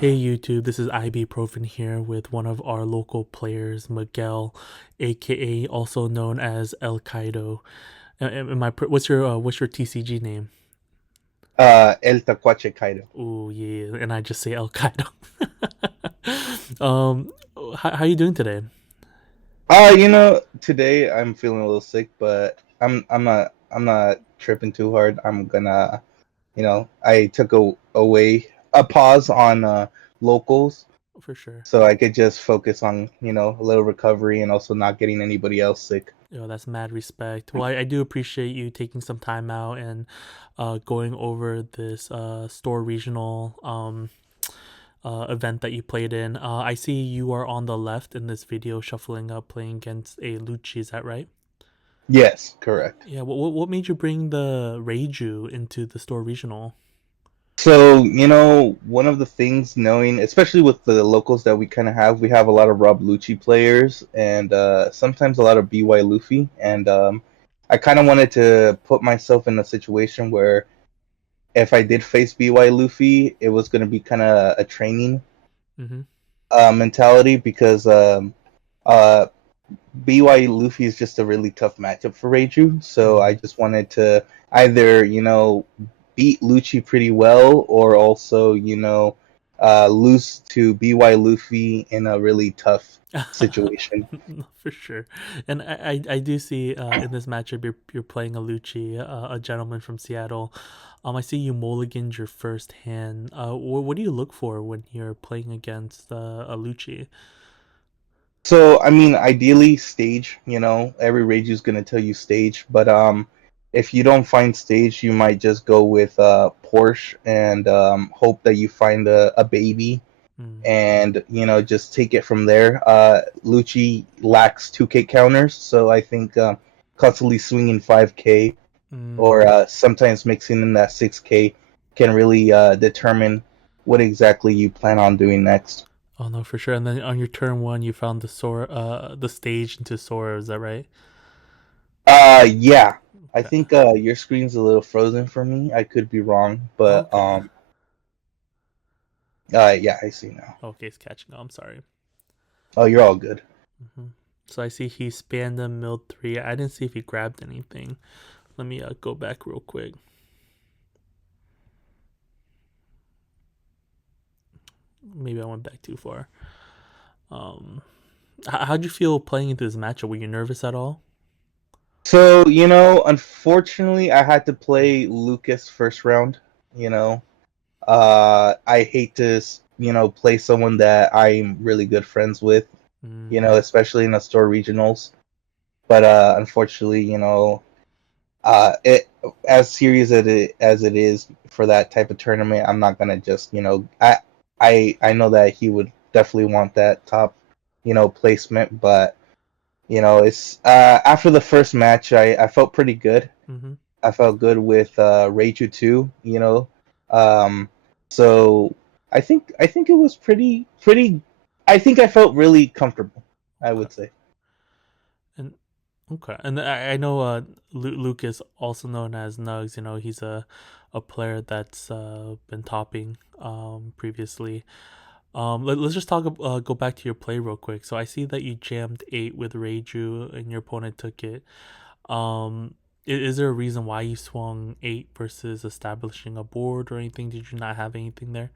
Hey YouTube, this is ibuprofen here with one of our local players, Miguel, aka also known as El Kaido. What's your TCG name? El Tacuache Kaido. Oh yeah, and I just say El Kaido. um, how you doing today? Today I'm feeling a little sick, but I'm not tripping too hard. I'm gonna, I took a pause on locals For sure. so I could just focus on, a little recovery and also not getting anybody else sick. Yo, that's mad respect. Well, I do appreciate you taking some time out and going over this store regional event that you played in. I see you are on the left in this video shuffling up playing against a Lucci, is that right? Yes, correct. Yeah, what made you bring the Reiju into the store regional? So, one of the things knowing, especially with the locals that we have a lot of Rob Lucci players and sometimes a lot of BY Luffy. And I kind of wanted to put myself in a situation where if I did face BY Luffy, it was going to be kind of a training Mm-hmm. mentality because uh, BY Luffy is just a really tough matchup for Reiju. So I Mm. just wanted to either, beat Lucci pretty well or also, lose to BY Luffy in a really tough situation. No, for sure. And I do see in this matchup you're playing a Lucci, a gentleman from Seattle. I see you mulliganed your first hand. What do you look for when you're playing against a Lucci? So, I mean, ideally stage, every Reiju's gonna tell you stage, but if you don't find stage, you might just go with Porsche and hope that you find a baby Mm. and just take it from there. Lucci lacks 2K counters, so I think constantly swinging 5K Mm. or sometimes mixing in that 6K can really determine what exactly you plan on doing next. Oh no, for sure. And then on your turn one, you found the stage into Sora. Is that right? Yeah. I Okay. think your screen's a little frozen for me. I could be wrong, but Okay. yeah, I see now. Okay, it's catching up. I'm sorry. Oh, you're all good. Hmm. So I see he spanned the milled three. I didn't see if he grabbed anything. Let me go back real quick. Maybe I went back too far. Um, how'd you feel playing into this matchup? Were you nervous at all? So, unfortunately, I had to play Lucas first round. You know, I hate to, play someone that I'm really good friends with. Mm, Especially in the store regionals. But unfortunately, it as serious as it is for that type of tournament, I'm not gonna just, I know that he would definitely want that top, placement, but it's after the first match, I felt pretty good. mm-hmm. I felt good with Reiju too, um, so I think it was pretty. I think I felt really comfortable. I Okay. would say. And okay, and I know Lucas, also known as Nugs. You know, he's a player that's been topping previously. Let's just go back to your play real quick. So I see that you jammed eight with Reiju, and your opponent took it. Is there a reason why you swung eight versus establishing a board or anything? Did you not have anything there?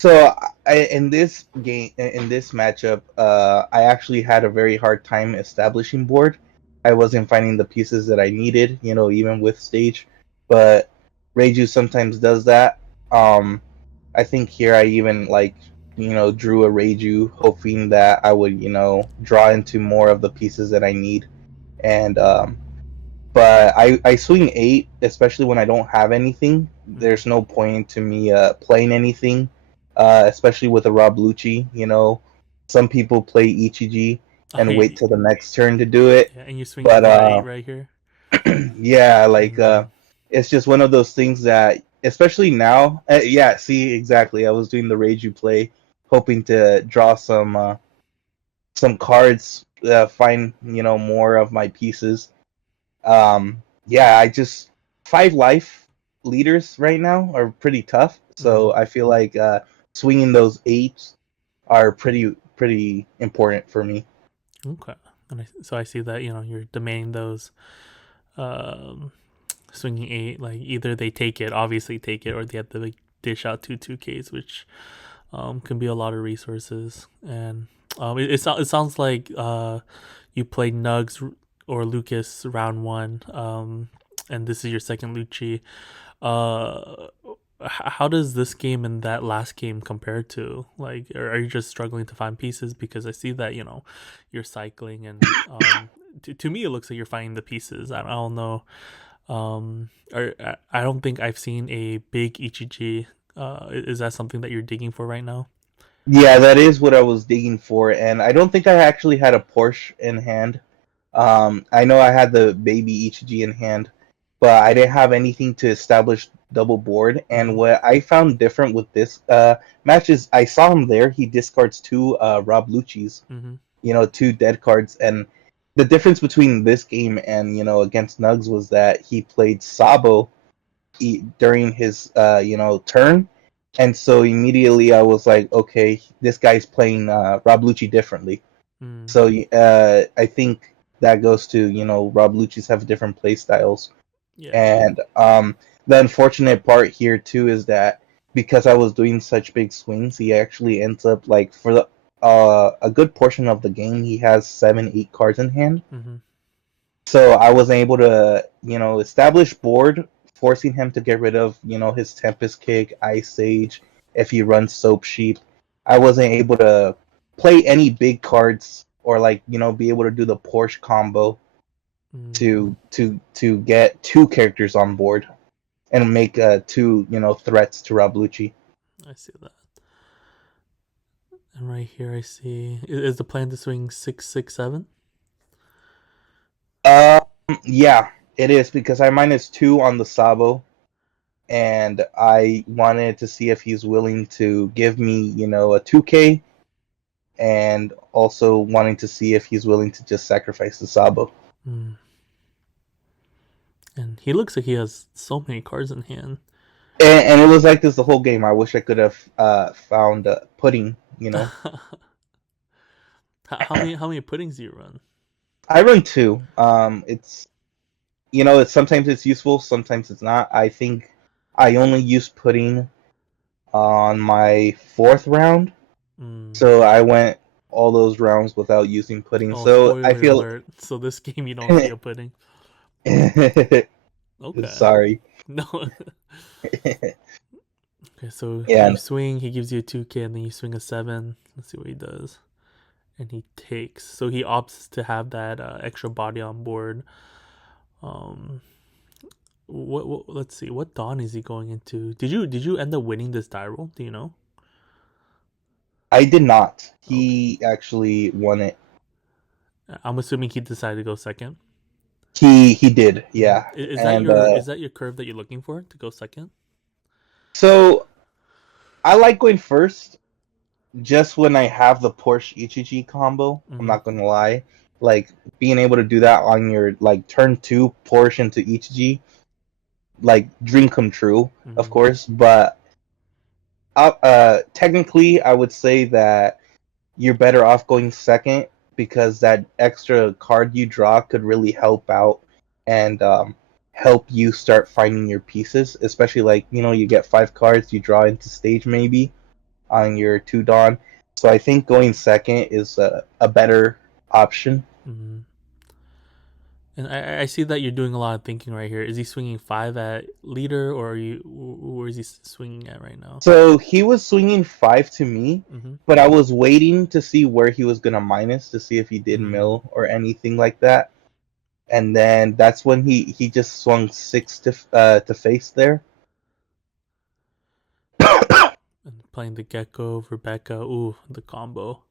So in this game, in this matchup, I actually had a very hard time establishing board. I wasn't finding the pieces that I needed, even with stage. But Reiju sometimes does that. Um, I think here I even drew a Reiju, hoping that I would, draw into more of the pieces that I need. And but I swing eight, especially when I don't have anything. Mm. There's no point to me playing anything, especially with a Rob Lucci. Some people play Ichiji Oh, and wait till the next turn to do it. yeah, and you're swinging But R8 right here. yeah, Mm. it's just one of those things that, especially now. Yeah, see, exactly. I was doing the Reiju play, hoping to draw some cards, find more of my pieces. Yeah, I just 5 life leaders right now are pretty tough. Mm. So I feel like swinging those eights are pretty important for me. Okay. So I see that you're demanding those um, swinging eight. Like either they take it, obviously take it, or they have to like, dish out two 2Ks, which can be a lot of resources. And it sounds like you played Nugs or Lucas round one, and this is your second Lucci. Uh, how does this game and that last game compare to? Like, are you just struggling to find pieces? Because I see that you're cycling, and to me it looks like you're finding the pieces. I don't know. I don't think I've seen a big Ichiji. Is that something that you're digging for right now? Yeah, that is what I was digging for, and I don't think I actually had a Porsche in hand. I know I had the baby Ichiji in hand, but I didn't have anything to establish double board. And Mm-hmm. what I found different with this match is I saw him there. He discards two Rob Lucci's, Mm-hmm. two dead cards. And the difference between this game and against Nugs was that he played Sabo during his turn, and so immediately I was like, okay, this guy's playing Rob Lucci differently. Mm. So I think that goes to Rob Lucci's have different play styles, Yeah. and the unfortunate part here too is that because I was doing such big swings, he actually ends up like for a good portion of the game he has 7 8 cards in hand. Mm-hmm. So I was able to establish board, forcing him to get rid of his Tempest Kick, Ice Age. If he runs Soap Sheep, I wasn't able to play any big cards or like be able to do the Porsche combo Mm. to get two characters on board and make two threats to Rablucci. I see that. And right here, I see is the plan to swing 6 6 7. Um, yeah, it is because I -2 on the Sabo, and I wanted to see if he's willing to give me a 2K, and also wanting to see if he's willing to just sacrifice the Sabo. Mm. And he looks like he has so many cards in hand. And it was like this the whole game. I wish I could have found pudding. How many puddings do you run? I run two. It's it's sometimes it's useful, sometimes it's not. I think I only use pudding on my fourth round, Mm. so I went all those rounds without using pudding. Oh, So I spoiler feel alert! So this game you don't see a pudding. Okay. sorry. No. Okay, so Yeah, you swing, he gives you a 2K, and then you swing a 7. Let's see what he does. And he takes. So he opts to have that extra body on board. Um, what? Let's see. What dawn is he going into? Did you end up winning this die roll? Do you know? I did not. Okay. He actually won it. I'm assuming he decided to go second. He did, Mm-hmm. yeah. Is that And your curve that you're looking for to go second? so I like going first just when I have the Porsche Ichiji combo. I'm Mm-hmm. not gonna lie. Like being able to do that on your like turn two Porsche into Ichiji, like dream come true, of Mm-hmm. course. But technically, I would say that you're better off going second because that extra card you draw could really help out and help you start finding your pieces. Especially like you get 5 cards, you draw into stage maybe on your two dawn. So I think going second is a better option. Mm-hmm. And I see that you're doing a lot of thinking right here. Is he swinging 5 at leader, or are you where is he swinging at right now? So he was swinging 5 to me, Mm-hmm. but I was waiting to see where he was gonna minus to see if he did Mm. mill or anything like that. And then that's when he just swung 6 to face there. And playing the Gecko, Rebecca. Ooh, the combo.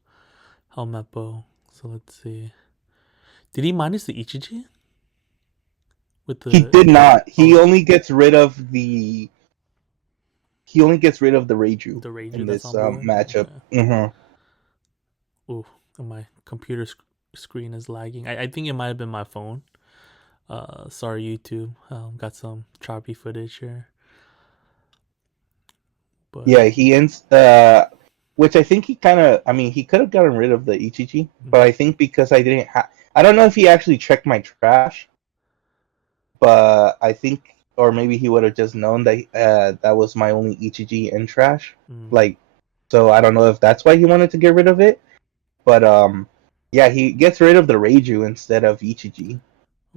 Helmeppo. So let's see. Did he minus the Ichiji with He the? did not. Oh, He only gets rid of the Reiju the Reiju in that's this on board. matchup. Okay. Hmm. Ooh, and my computer screen is lagging. I think it might have been my phone. Sorry YouTube. Got some choppy footage here. But Yeah, he ends which I think he kind of, I mean, he could have gotten rid of the Ichiji, but hmm I think because I didn't have, I don't know if he actually checked my trash, but I think, or maybe he would have just known that that was my only Ichiji in trash. mm, Like, so I don't know if that's why he wanted to get rid of it, but yeah, he gets rid of the Reiju instead of Ichiji,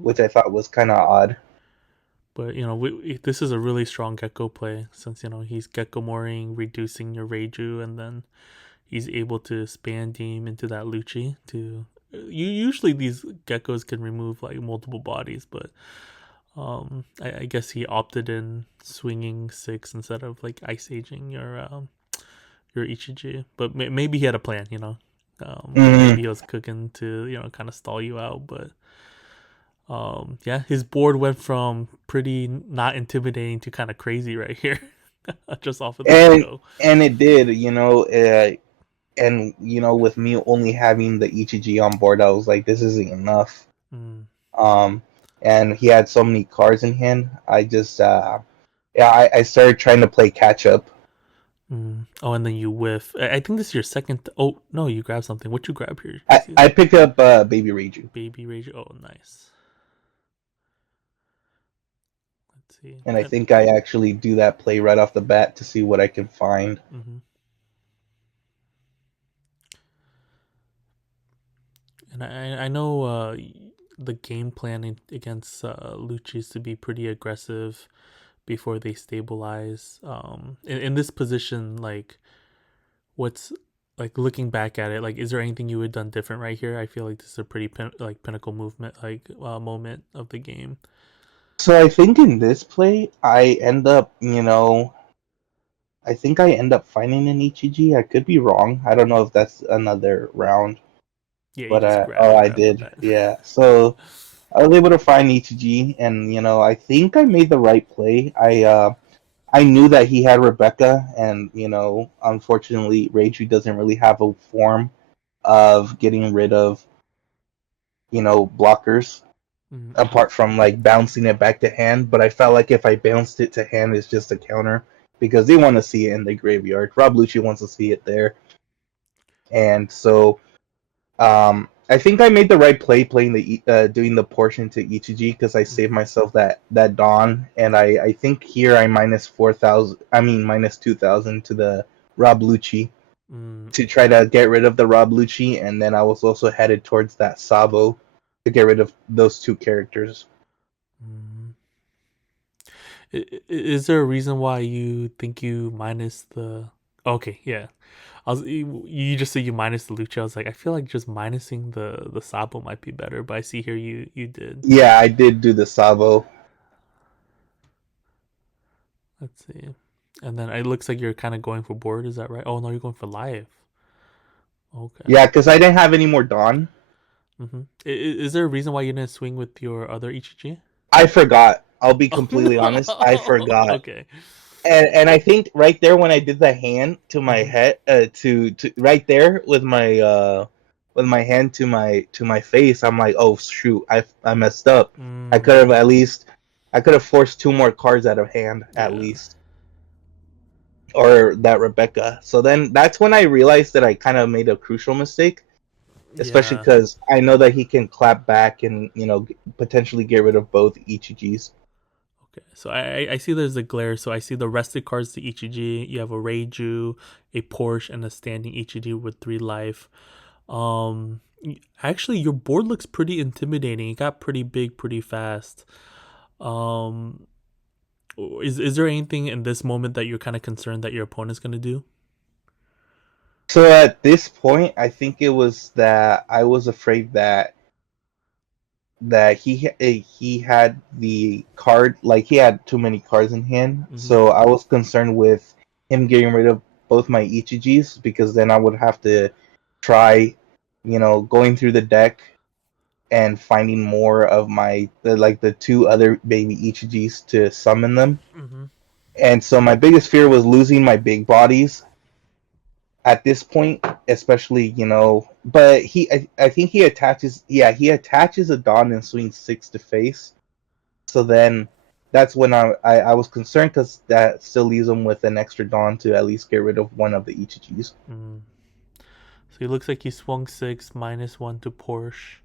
which okay. I thought was kind of odd. But this is a really strong Gecko play since he's Gecko mooring, reducing your Reiju, and then he's able to span beam into that Lucci. To you usually these geckos can remove like multiple bodies, but I guess he opted in swinging six instead of like ice aging your Ichiji. But maybe he had a plan, Mm. maybe he was cooking to kind of stall you out, but yeah, his board went from pretty not intimidating to kind of crazy right here, just off of the get And go. and it did, and with me only having the Ichiji on board, I was like, this isn't enough. Mm, Um, and he had so many cards in hand. I just yeah, I started trying to play catch up. mm. Oh, and then you whiff. I think this is your second. Oh no, you grab something. What you grab here? I I, see I picked up Baby Reiju, baby rage. Oh, nice. Let's see. and I think I actually do that play right off the bat to see what I can find. Mm-hmm. And I know the game plan against Lucci is to be pretty aggressive before they stabilize. In this position, like what's like looking back at it, like is there anything you would have done different right here? I feel like this is a pretty pinnacle movement, like moment of the game. So I think in this play, I think I end up finding an Ichiji. I could be wrong. I don't know if that's another round, Yeah, you but just grab oh, it I right off the did. bat. Yeah. So I was able to find Ichiji, and I think I made the right play. I knew that he had Rebecca, and unfortunately, Reiju doesn't really have a form of getting rid of blockers Mm-hmm. apart from like bouncing it back to hand. But I felt like if I bounced it to hand, it's just a counter because they want to see it in the graveyard. Rob Lucci wants to see it there, and so I think I made the right play playing doing the portion to Ichiji because I saved Mm-hmm. myself that Dawn, and I think here I minus 4,000. I mean minus 2,000 to the Rob Lucci Mm, to try okay. to get rid of the Rob Lucci, and then I was also headed towards that Sabo to get rid of those two characters. Mm. Is there a reason why you think you minus the? Okay, yeah. You just said you minus the Lucha. I was like, I feel like just minusing the Sabo might be better, but I see here you did. Yeah, I did do the Sabo. Let's see. And then it looks like you're kind of going for board. Is that right? Oh no, you're going for live. Okay. Yeah, because I didn't have any more Dawn. Is there a reason why you didn't swing with your other Ichiji? I forgot. I'll be Oh completely honest. I no. forgot. Okay. And I think right there when I did the hand to my hmm head to right there with my hand to my face, I'm like, oh shoot, I messed up. I could have Mm, at least I could have forced two more cards out of hand at yeah. least, or that Rebecca. So then that's when I realized that I kind of made a crucial mistake, especially Yeah. because I know that he can clap back and potentially get rid of both Ichijis. Okay, so I see there's a glare. So I see the rested cards to Ichiji. You have a Reiju, a Porsche, and a standing Ichiji with 3 life. Um, Actually, your board looks pretty intimidating. It got pretty big pretty fast. Um, is there anything in this moment that you're kind of concerned that your opponent's gonna do? So at this point, I think it was that I was afraid that he had the card, like he had too many cards in hand. Mm-hmm. So I was concerned with him getting rid of both my Ichijis because then I would have to try, going through the deck and finding more of the two other baby Ichijis to summon them. Mm-hmm. And so my biggest fear was losing my big bodies at this point, especially but I think he attaches a Dawn and swings six to face. So then that's when I was concerned because that still leaves him with an extra Dawn to at least get rid of one of the ETGs. Mm. So he looks like he swung six -1 to Porsche,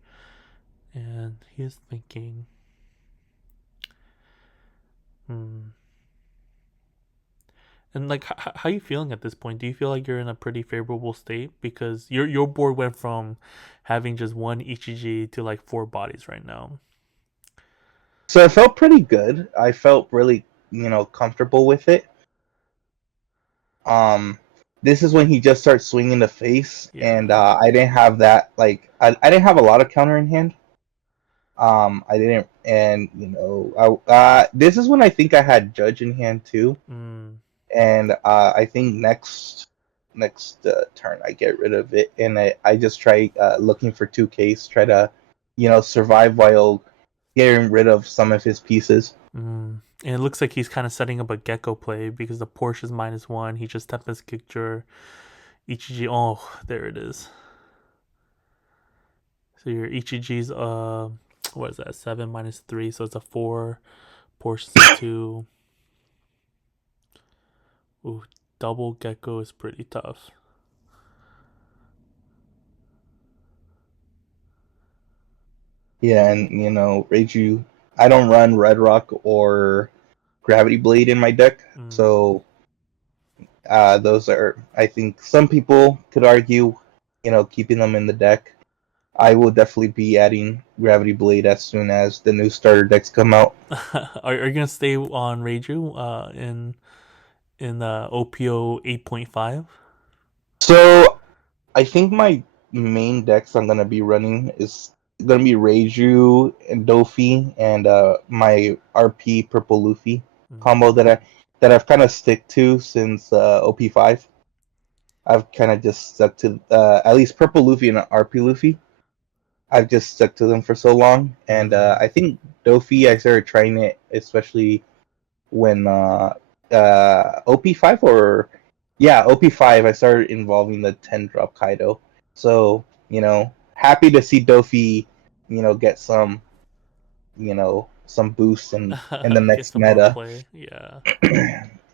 and he is thinking, hmm. And like, how are you feeling at this point? Do you feel like you're in a pretty favorable state because your board went from having just one EGG to like four bodies right now? So I felt pretty good. I felt really, comfortable with it. Um, this is when he just starts swinging the face, and Yeah. I didn't have that. Like, I didn't have a lot of counter in hand. I didn't, and this is when I think I had Judge in hand too, Mm. and I think next turn I get rid of it, and I just try looking for 2Ks, try to, survive while getting rid of some of his pieces. Mm. And it looks like he's kind of setting up a Gecko play because the Porsche is -1. He just Tempest kicked your EGG. Oh, there it is. So your EGG's what is that? 7 -3, so it's a 4. Porsche is a 2. Ooh, double Gecko is pretty tough. Yeah, and Reiju, I don't run Red Rock or Gravity Blade in my deck, Mm. so those are, I think some people could argue, keeping them in the deck. I will definitely be adding Gravity Blade as soon as the new starter decks come out. Are you gonna stay on Reiju in OPO 8.5? So I think my main decks I'm gonna be running is gonna be Reiju and Dofi and my RP Purple Luffy Mm. combo that I've kind of stick to since OP5. I've kind of just stuck to at least Purple Luffy and RP Luffy. I've just stuck to them for so long, and Mm. I think Dofi I started trying it especially when OP5 or yeah OP5 I started involving the 10 drop Kaido. So happy to see Dofi get some boost in the Get next some more meta. play. Yeah.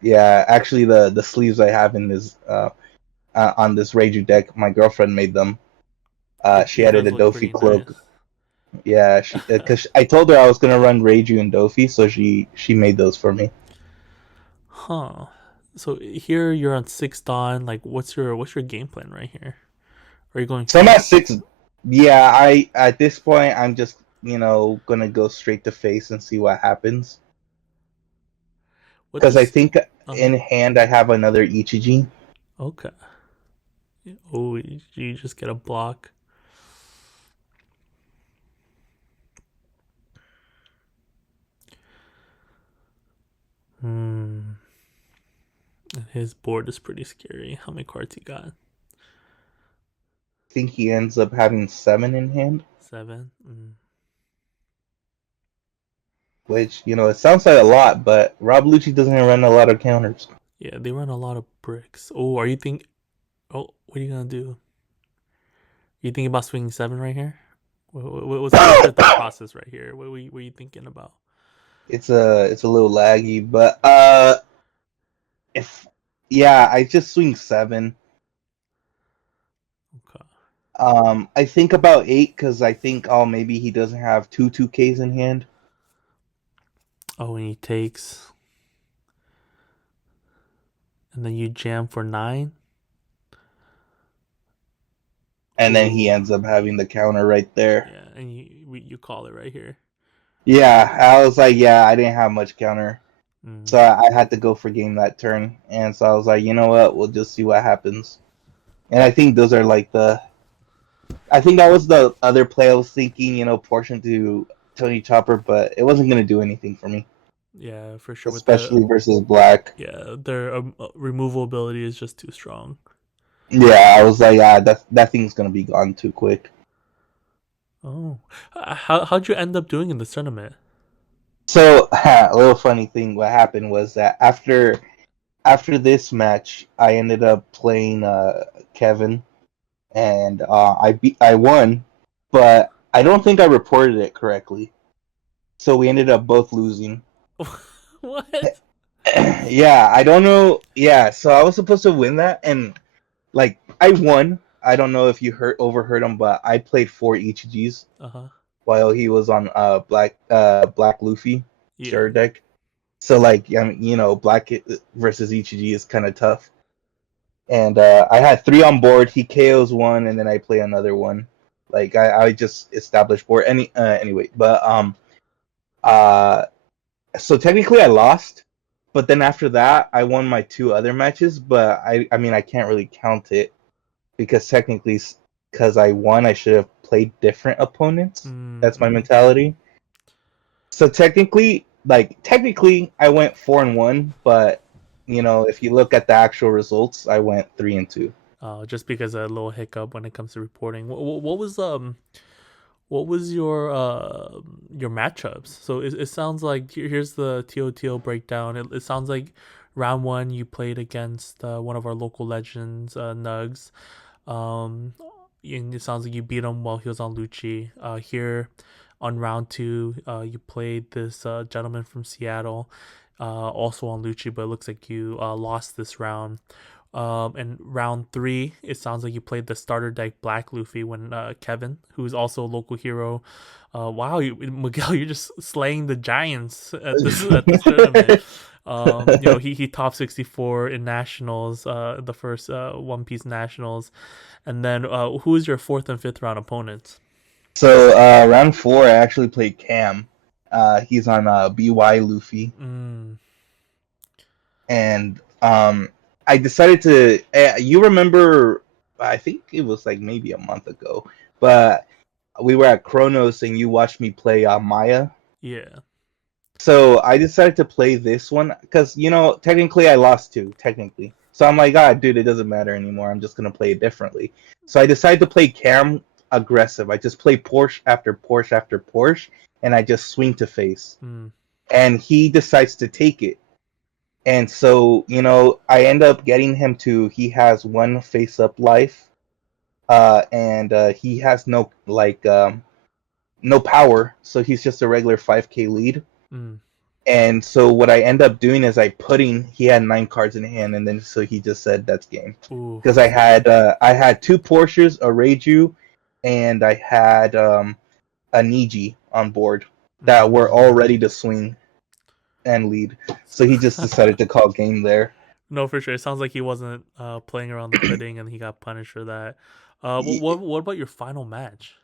Yeah, actually the sleeves I have in this on this Reiju deck, my girlfriend made them. She It added does a look Dofi pretty nice. cloak. Yeah, she because I told her I was gonna run Reiju and Dofi, so she made those for me. Huh. So here you're on 6 Dawn. Like, what's your game plan right here? Are you going So I'm at face? 6. Yeah, I at this point I'm just gonna go straight to face and see what happens What because I does? think Uh huh. in hand I have another Ichiji. Okay. Oh, you just get a block. Hmm. His board is pretty scary. How many cards he got? I think he ends up having 7 in hand, 7. Mm. which it sounds like a lot, but Rob Lucci doesn't run a lot of counters. Yeah, they run a lot of bricks. Oh, are you think? Oh, what are you gonna do? You thinking about swinging 7 right here? What's your thought process right here? What are you thinking about? It's a little laggy, but if yeah, I just swing 7. Okay. I think about 8 because I think maybe he doesn't have two Ks in hand, Oh, and he takes, and then you jam for 9. and then he Ooh, ends up having the counter right there. yeah, and you call it right here. Yeah, I was like, yeah, I didn't have much counter, so Mm, I had to go for game that turn, and so I was like, you know what, we'll just see what happens. And I think those are like I think that was the other play I was thinking, portion to Tony Chopper, but it wasn't gonna do anything for me, yeah, for sure. With the especially versus Black. yeah, their removal ability is just too strong. Yeah, I was like, that thing's gonna be gone too quick. Oh, how'd you end up doing in the tournament? So a little funny thing, what happened was that after this match, I ended up playing Kevin, and I won, but I don't think I reported it correctly. So we ended up both losing. What? Yeah, I don't know. Yeah, so I was supposed to win that, and like I won. I don't know if you heard overheard him, but I played 4 ETGs Uh huh. while he was on Black Luffy Yeah. Sure deck. So like Black versus ETG is kind of tough. And I had 3 on board. He KOs one, and then I play another one. Like I just established board anyway. But uh so technically I lost, but then after that I won my 2 other matches. But I mean I can't really count it because technically, because I won, I should have played different opponents. That's my Mm-hmm. mentality. So technically, I went 4-1, but if you look at the actual results, I went 3-2. Just because a little hiccup when it comes to reporting. what was your matchups? So it sounds like here's the TOTL breakdown. It sounds like round one you played against one of our local legends, Nugs. Um, and it sounds like you beat him while he was on Lucci. Here on round two, you played this gentleman from Seattle, also on Lucci, but it looks like you lost this round. And round three, it sounds like you played the starter deck Black Luffy when Kevin, who's also a local hero. Wow, Miguel, you're just slaying the giants at this tournament. He top 64 in nationals, the first One Piece nationals, and then who is your fourth and fifth round opponents? So round four, I actually played Cam. He's on BY Luffy, Mm, and I decided to. You remember? I think it was like maybe a month ago, but we were at Kronos and you watched me play Maya. yeah. So I decided to play this one because technically I lost two technically. So I'm like, ah, dude, it doesn't matter anymore. I'm just gonna play it differently. So I decided to play Cam aggressive. I just play Porsche after Porsche after Porsche, and I just swing to face. Mm, And he decides to take it. And so I end up getting him to. He has one face up life, and he has no power. So he's just a regular 5K lead. mm. And so what I end up doing is he had 9 cards in hand, and then so he just said that's game. Because Oof. I had 2 Porsches, a Reiju, and I had a Niji on board that were all Mm. ready to swing and lead. So he just decided to call game there. No, for sure. It sounds like he wasn't playing around the pudding, and he got punished for that. What about your final match?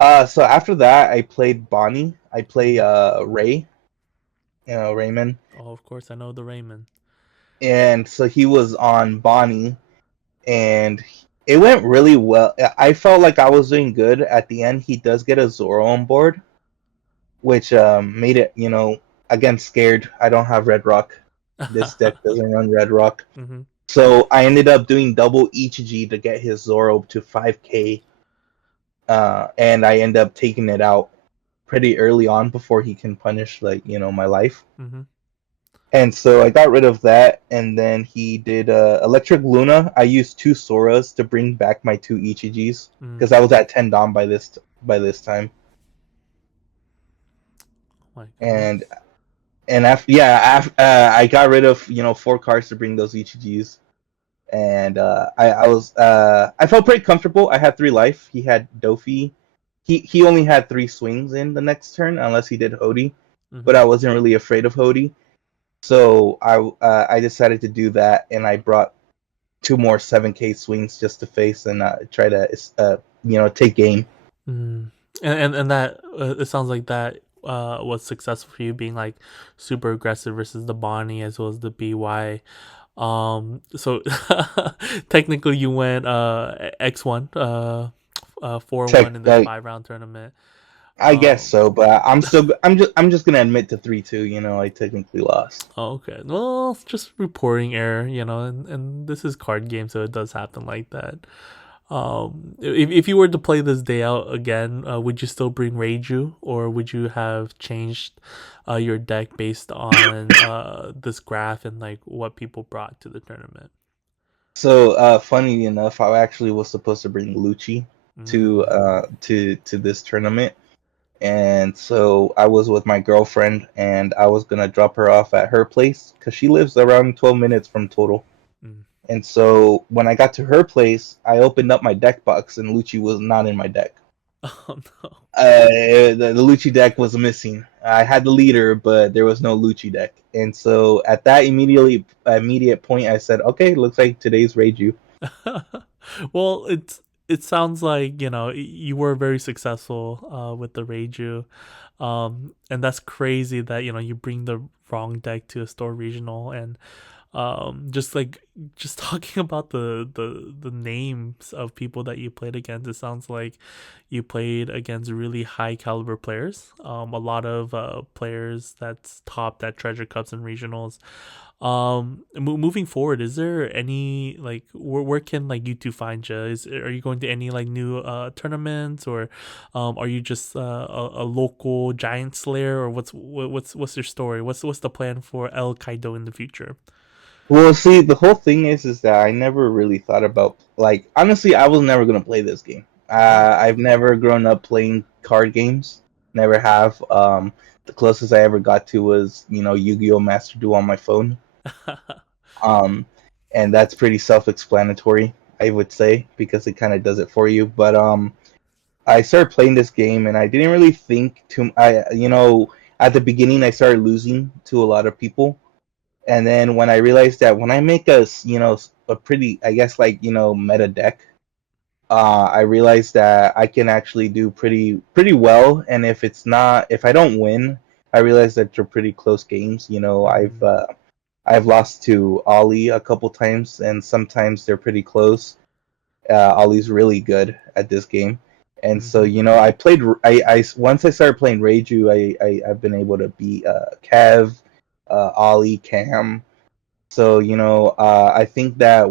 So after that, I played Bonnie. I play Mm-hmm. Ray, Raymond, Oh, of course, I know the Raymond. and so he was on Bonnie, and it went really well. I felt like I was doing good at the end. He does get a Zoro on board, which made it, again, scared. I don't have Red Rock. This deck doesn't run Red Rock. Mm-hmm. So I ended up doing double ECG to get his Zoro to 5K, and I end up taking it out pretty early on before he can punish, my life. Mm-hmm. And so I got rid of that, and then he did Electric Luna. I used 2 Soras to bring back my 2 ECGs Mm. because I was at 10 Dom by this time. Oh my And goodness. after I got rid of 4 cards to bring those ECGs, and I felt pretty comfortable. I had 3 life. He had Dofi. He only had 3 swings in the next turn unless he did Hody, but Mm-hmm. I wasn't really afraid of Hody. So I decided to do that, and I brought 2 more 7K swings just to face and try to take game. Mm. And that it sounds like that was successful for you, being like super aggressive versus the Bonnie as well as the BY. So technically you went X1 4-1 Check in this like 5 round tournament. I guess Um so, but I'm just gonna admit to 3-2. I technically lost. okay. Well, it's just reporting error, and this is card game, so it does happen like that. If you were to play this day out again, would you still bring Reiju, or would you have changed your deck based on this graph and like what people brought to the tournament? So funny enough, I actually was supposed to bring Lucci to Mm, uh to to this tournament, And so I was with my girlfriend, and I was gonna drop her off at her place because she lives around 12 minutes from Total. Mm. And so when I got to her place, I opened up my deck box, and Lucci was not in my deck. Oh no. The Lucci deck was missing. I had the leader, but there was no Lucci deck. And so at that immediate point, I said, "Okay, looks like today's Reiju." Well, it sounds like you were very successful with the Reiju, and that's crazy that you bring the wrong deck to a store regional, and just like just talking about the names of people that you played against, it sounds like you played against really high caliber players, a lot of players that's topped at treasure cups and regionals. Moving forward, is there any like where can like you two find you? Are you going to any like new tournaments, or are you just a local giant slayer, or what's your story? What's the plan for El Kaido in the future? Well, see, the whole thing is that I never really thought about, like, honestly, I was never gonna play this game. Oh. I've never grown up playing card games. Never have. The closest I ever got to was, Yu-Gi-Oh! Master Duel on my phone. Um, and that's pretty self-explanatory, I would say, because it kind of does it for you. But I started playing this game, and I didn't really think too. At the beginning, I started losing to a lot of people, and then when I realized that when I make a pretty, I guess, like, meta deck, I realized that I can actually do pretty well. And if I don't win, I realize that they're pretty close games. Mm, I've lost to Ollie a couple times, and sometimes they're pretty close. Ollie's really good at this game, and so mm-hmm, I played. Once I started playing Reiju, I've been able to beat Kev, Ollie, Cam. So I think that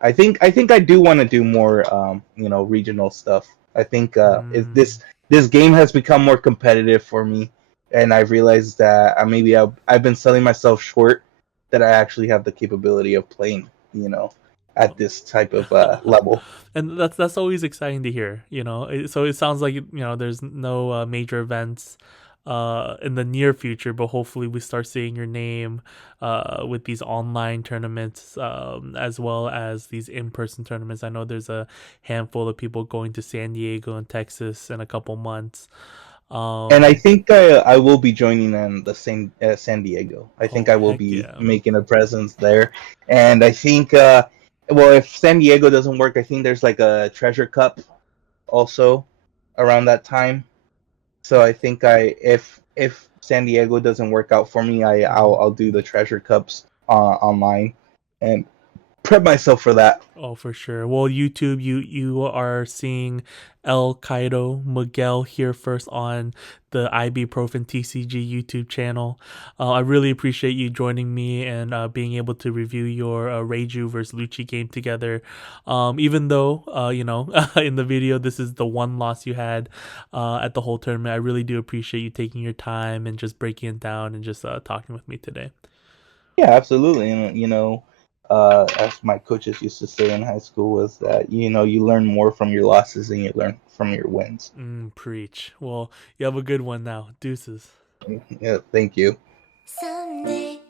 I think I do want to do more regional stuff. I think mm. this game has become more competitive for me, and I've realized that maybe I've been selling myself short, that I actually have the capability of playing at this type of level. And that's always exciting to hear. So it sounds like there's no major events in the near future, but hopefully we start seeing your name with these online tournaments, as well as these in-person tournaments. I know there's a handful of people going to San Diego and Texas in a couple months. And I um think I will be joining them the same San Diego. I think oh I will heck be yeah. making a presence there, and I think well, if San Diego doesn't work, I think there's like a Treasure Cup also around that time. So I think if San Diego doesn't work out for me, Mm-hmm. I'll do the Treasure Cups online and prep myself for that. Oh, for sure. Well, YouTube, you are seeing El Kaido Miguel here first on the Ibuprofen TCG YouTube channel. I really appreciate you joining me and being able to review your Reiju versus Lucci game together. Even though in the video this is the one loss you had at the whole tournament, I really do appreciate you taking your time and just breaking it down and just talking with me today. Yeah, absolutely. And as my coaches used to say in high school, was that you learn more from your losses than you learn from your wins. Preach. Well, you have a good one now. Deuces. Yeah, thank you. Someday